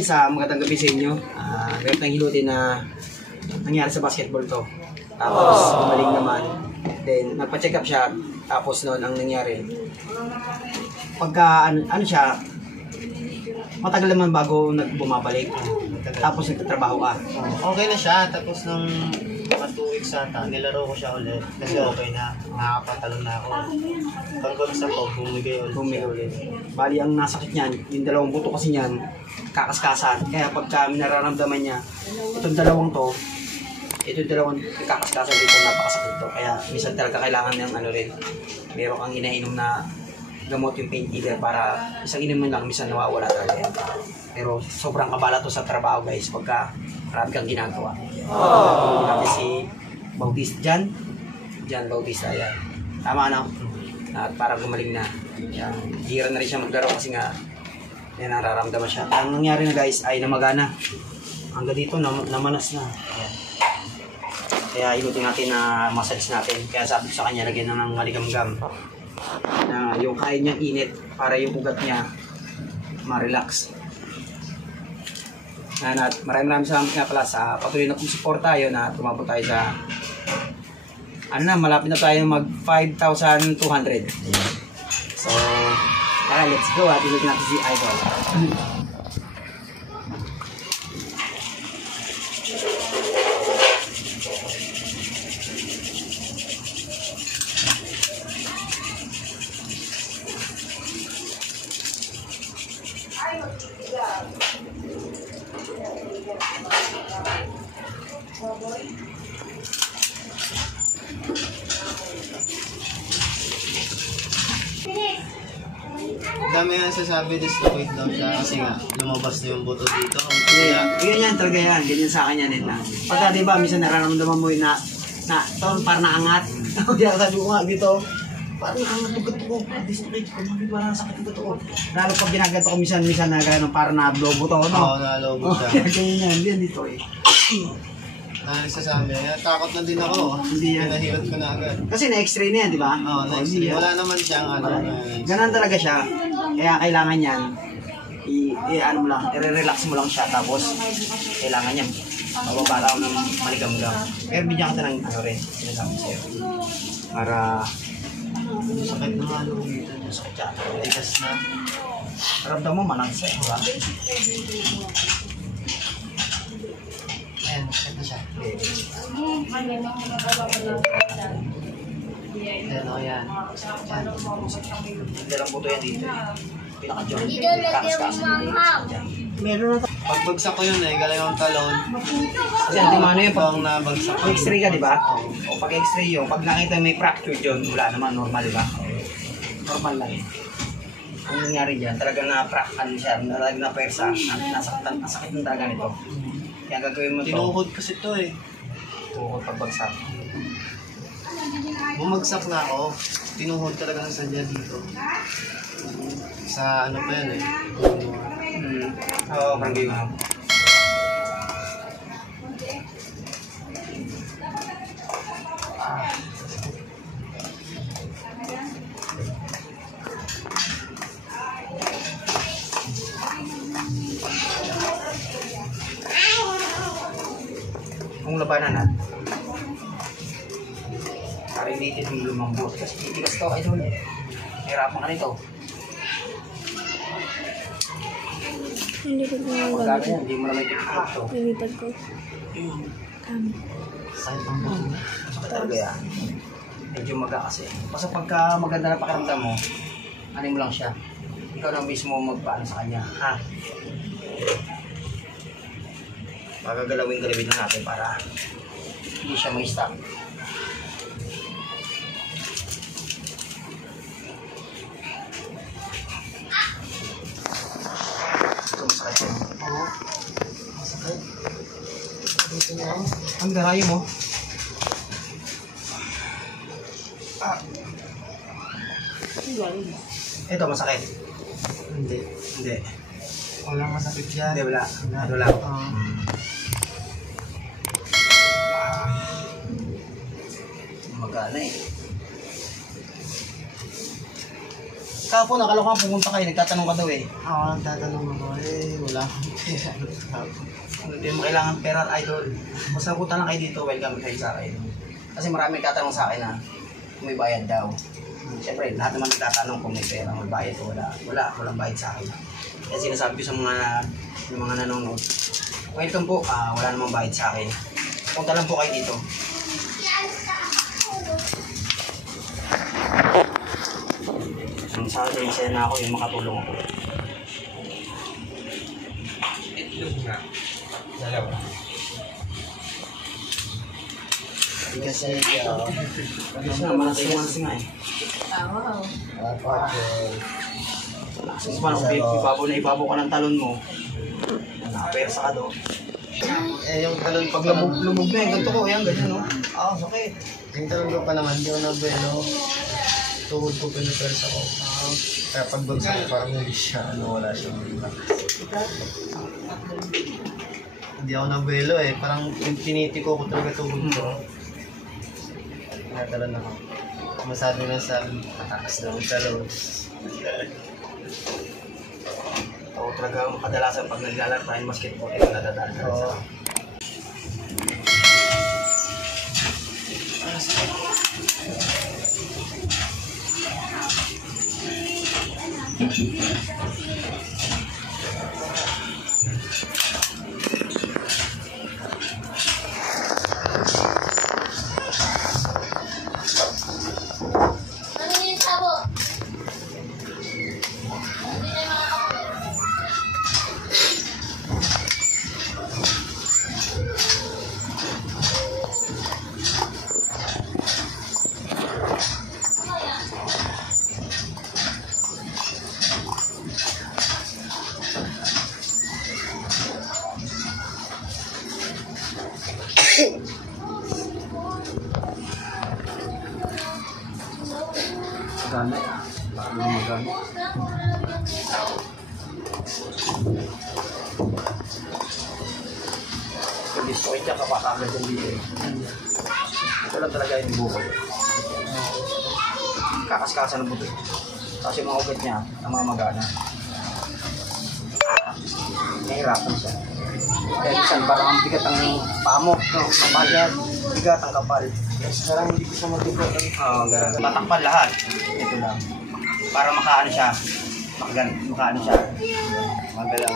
guys, magandang gabi sa inyo. Meron tayong hilutin na nangyari sa basketball to. Tapos gumaling naman. Then nagpa-check up siya. Tapos noon ang nangyari, pagka ano siya, matagal naman bago bumabalik. Tapos nagtatrabaho ka. Okay na siya. Tapos nung mga 2 weeks ata, nilaro ko siya ulit. Kasi okay na. Nakakapatalon na ako. Pag-gumsa ko, bumigay ulit. Bali ang nasakit niyan, yung dalawang buto kasi niyan, kakaskasan. Kaya pagka nararamdaman niya, itong dalawang kakaskasan dito, napakasakit to. Kaya minsan talaga kailangan ng ano rin, meron kang inainom na gamot yung painkiller para isang inuman lang, minsan nawawala talaga yan. Pero sobrang kabala to sa trabaho guys, pagka marami kang ginagawa. Natin si Bautista, Jan Bautista, yan. Tama na. At para gumaling na. Yan. Hira na rin siya maglaro kasi nga yan, nararamdaman siya. Ang nangyari na guys ay namagana. Hanggang dito namanas na. Yan. Kaya inutin natin na massage natin. Kaya sabi ko sa kanya, lagyan na ng maligamgam. Na yung kain niyang init para yung ugat niya ma-relax. At maraming salamat nga pala sa patuloy na suporta tayo na tumabot tayo sa malapit na tayo mag 5,200. So, let's go at ilutin natin si Idol. Dami nga sasabi, dislocate daw siya kasi nga lumabas na yung buto dito. Ganyan talaga yan, ganyan sa akin yan. Pagka diba, minsan nararamdaman mo na parang naangat. Kaya sabi ko nga dito, parang naangat yung buto ko, dislocate ko, parang sakit yung buto ko. Lalo pag ginaganto ko minsan na gano'n, parang na-blow buto ko, no? Oo, na-blow siya. Ganyan yan dito eh. Nagsasabi, takot na din ako. Hindi yan. Nahirot ko na agad. Kasi na-x-ray na yan, di ba? Oo, na-x-ray. Wala naman siyang Ganun talaga siya. Kaya kailangan yan, i-relax mo lang siya. Tapos, kailangan yan. Mababa lang ng maligamgam. Pero bigyan ka ng rin, sinasabi sa'yo. Para, sakit na nga dito. sakit siya. Tigas na. Ramdam mo, manangsa, di ba? Ayan, sakit na siya. Ayan o, yan. Hindi lang buto yan dito. Pinaka-joint. Hindi daw lagyan manghang. Meron na to. Pagbagsak ko yun galing ang talon. Kasi hindi mo ano yun, pag Pang nabagsak ko. x-ray ka, di ba? O pag x-ray yun, pag nakita may fracture dyan, wala naman, normal, di ba? Normal lang yun. Ang nangyari dyan, talagang na-fracture siya, talagang na-persa, nasakit ng talaga nito. Kaya gagawin mo to. Tinuhod kasi ito eh. Tuhod pagbagsak. Bumagsak na ako. Tinuhod talaga ng sadya dito. Sa ano pa yan eh. Oo, parang ganyan. Kung labanan na. Parang native yung lumambot. Kasi titigas to, idol. Hirapan ka nito. Hindi ko Pagkano gumagano. yan, hindi mo na may titikot to. Lumipad ko. Kami. Sakit ang buto. Sakit talaga yan. Medyo maga kasi. Basta pagka maganda na pakiramdam mo, ano mo lang siya. Ikaw na mismo magpaano sa kanya. Ha? Magagalawin-galawin lang natin para hindi siya mag-stop. Ito masakit yun. Oo. Masakit. Dito na ako. Ang darayo mo. Ito masakit. Hindi. Hindi. Walang masakit yan. Hindi, wala. Ito lang. Magana eh. Kapo, nakaloka, pumunta kayo, nagtatanong ka daw eh. Ako ang tatanong ako, wala akong pera. Hindi mo kailangan pera, idol. Basta punta lang kayo dito, welcome kayo sa akin. Kasi marami nagtatanong sa akin na kung may bayad daw. Siyempre, lahat naman nagtatanong kung may pera, may bayad o wala. Walang bayad sa akin. Kaya sinasabi ko sa mga nanonood, welcome po, wala namang bayad sa akin. Punta lang po kayo dito. Ang sa akin, isa na ako yung makatulong ako. Itlog na. Dalawa. Kasi, Kasi naman, manas nga eh. Kasi paano kung ibabo ka ng talon mo, nakapersa ka doon. yung talon Pag lumog na yung ganito ko, yan, ganyan no? Sakit. Yung talon ko pa naman, di ako nabelo. Tuhod ko pinipersa ko. Kaya pag bagsak ko, parang hindi siya, wala siyang relax. Hindi ako nabelo eh, parang tinitiko ko talaga tuhod ko. Natalan ako. Masabi na sa matakas na ang talon. Ako talaga kadalasan pag naglalaro tayo basketball, ito nadadaan ka rin sa akin. Ano yung sabo? Magana eh. Baka naman magana. Kung destroy ka, kapakagad yung dito eh. Ito lang talaga yung bukol. Kakaskasan ng buto eh. Kasi mga ugat niya, namamagana. Nahihirapan siya. Kaya minsan parang ang bigat ang paa mo. No? Kapal yan. Bigat ang kapal. Parang hindi ko siya matipot. Tatakpan lahat. Ito lang. Para makaano siya. Makaano siya. Magalaw.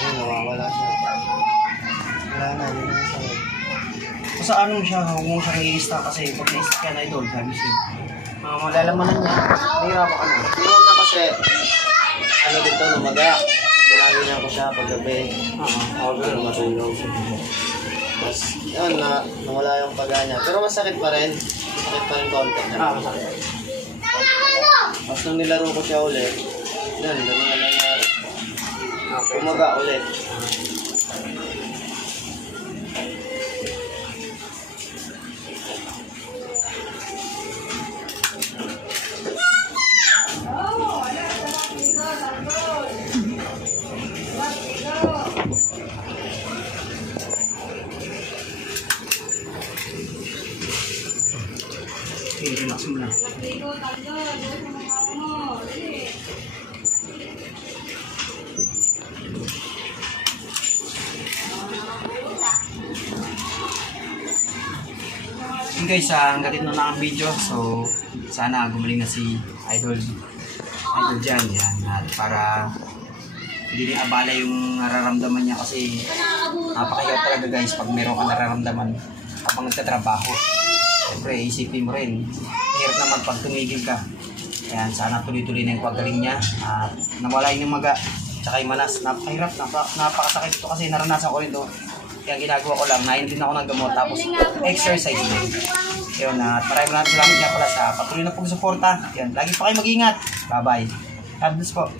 Ayun, nawawala siya. Wala na, hindi na siya. Sa ano siya, huwag mo siya i-lista kasi pag na-lista ka na idol, sabi siya. Malalaman niya, nahirapan ka na. Pero na kasi, ano dito, lumaga. Pinagin ko siya paggabi. Ako doon matulog. Tapos, yun, nawala yung paganya. Pero masakit pa rin. Masakit pa rin konti. Masakit. Tapos nung nilaro ko siya ulit, yun, ganun na nangyari. Umaga ulit. Okay, relax mo lang. Okay guys, hanggang dito na ang video. So, sana gumaling na si Idol Jan. Yan. At para hindi niya abala yung nararamdaman niya kasi napakahirap talaga guys pag meron ka nararamdaman habang nagtatrabaho. Siyempre, isipin mo rin. Hirap naman pag tumigil ka. Ayan, sana tuloy-tuloy na yung paggaling niya. At nawala yung maga, tsaka yung manas. Napakahirap, napakasakit ito kasi naranasan ko rin ito. Kaya ginagawa ko lang, nain din ako ng gamot tapos exercise din. Yun, at maraming salamat nga pala sa patuloy na pagsuporta. Yan, lagi pa kayo mag-ingat. Bye-bye. God bless po.